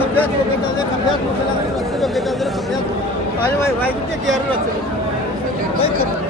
ਖੱਬਿਆ ਤੋਂ ਅੱਗੇ ਚੱਲਦੇ ਖੱਬਿਆ ਤੋਂ ਪਹਿਲਾਂ ਮੈਨੂੰ ਰਸਤੇ ਤੋਂ ਅੱਗੇ ਚੱਲਦੇ ਰਹੇ, ਤੋਂ ਆਜੋ ਭਾਈ ਵਾਹਿਗੁਰੂ ਜੀ ਗਿਆਰ ਨੂੰ ਭਾਈ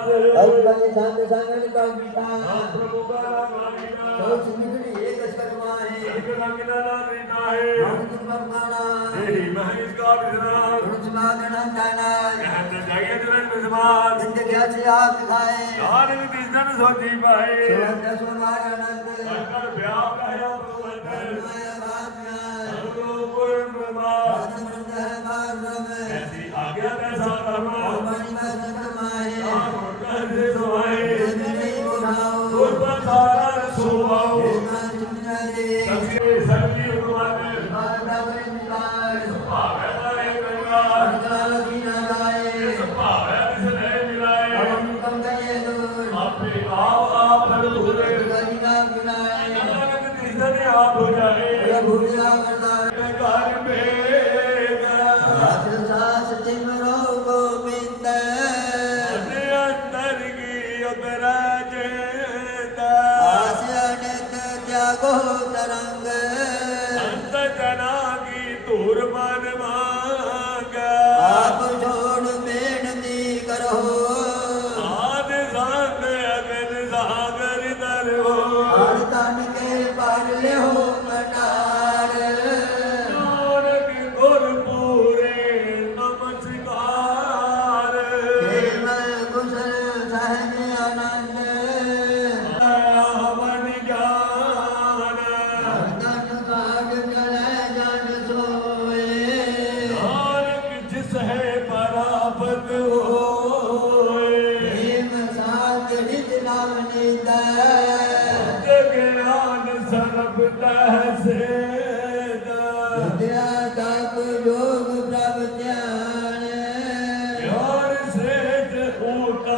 ਭੇਜਿਆ ਅਰਬਨ ਸੰਤ ਸੰਗਨ ਕਵਿਤਾ ਸੋ ਸੁਨਿਗੜੀ ਏਕ ਸਕਮਾਏ ਮਨ ਤੁਮਰਮਾਣਾ ਗੁਣ ਸਮਾਗਣਾ ਦਾਨਾ ਜਿੰਦ ਗਿਆ ਸੀ ਆਪ ਖਾਏ ਸੋਚੀ ਪਾਏ ਸੁਵੰਤ ਸੁਮਾਰ ਆਨੰਦ ਵਿਆਹ ਕਰਿਆ ਪ੍ਰਭੂ ਮਾਇਆ भूल जाए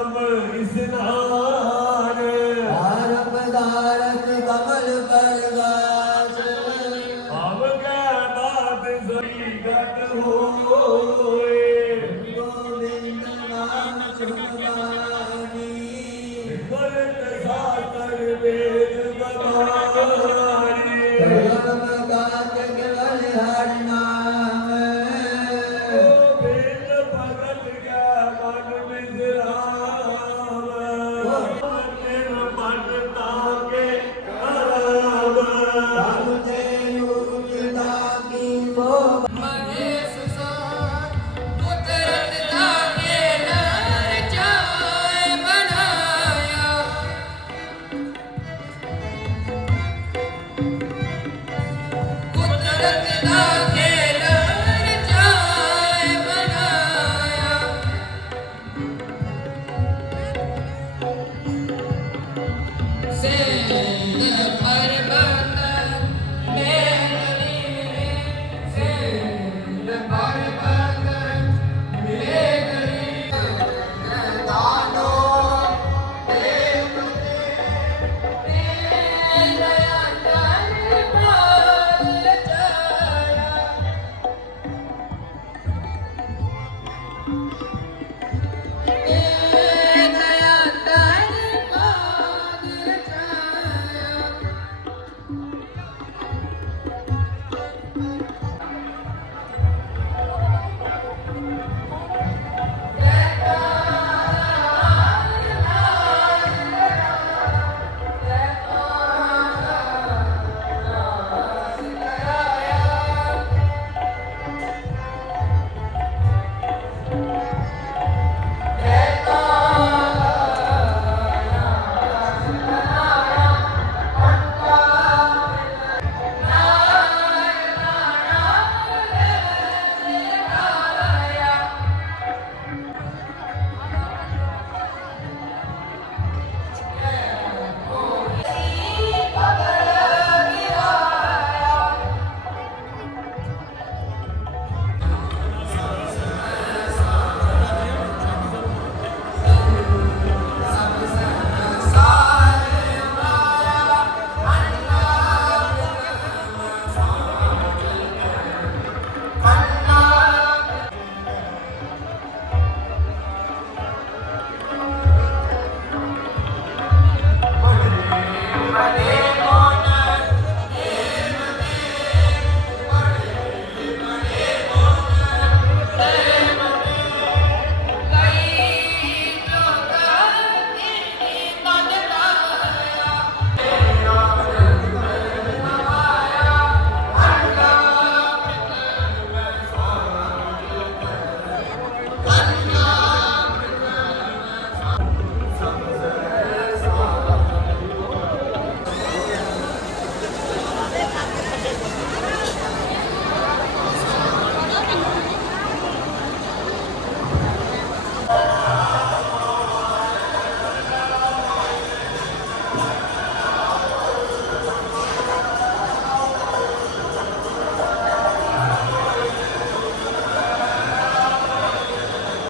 is izin al. Sangidara